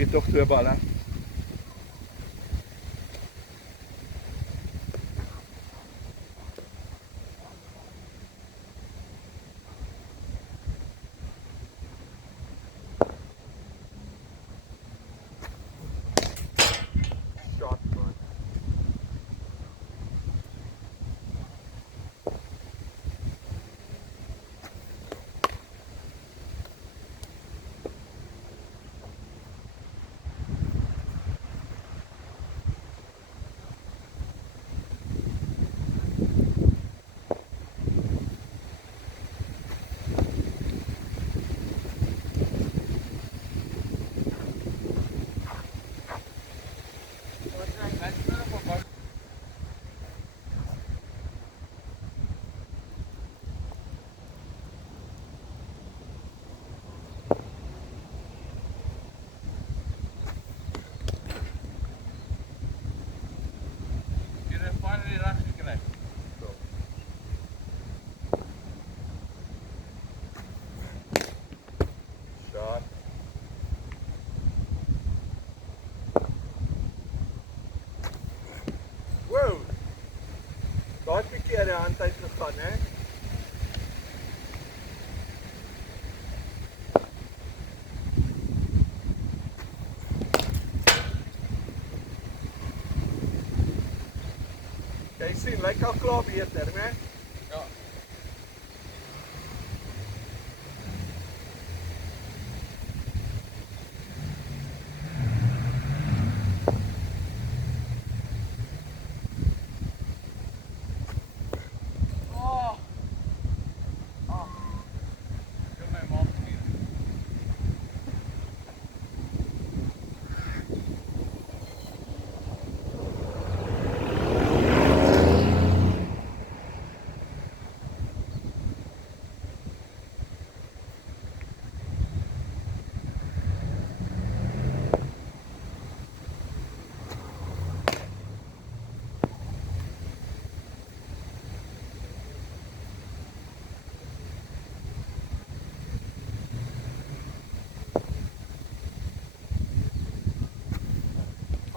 Gee toch 2 balle. Shot, man. Finally reg gekry. Shot. Wow. Daar het 'n bietjie uit die hand uit gegaan, hè? Jy sien, lyk al klaar beter, né? Ja. Oh. Ah. Jy my maak nie.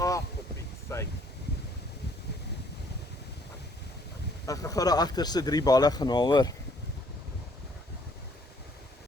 Ag, op die sy. Ek gaan daar agter se 3 balle gaan haal hoor.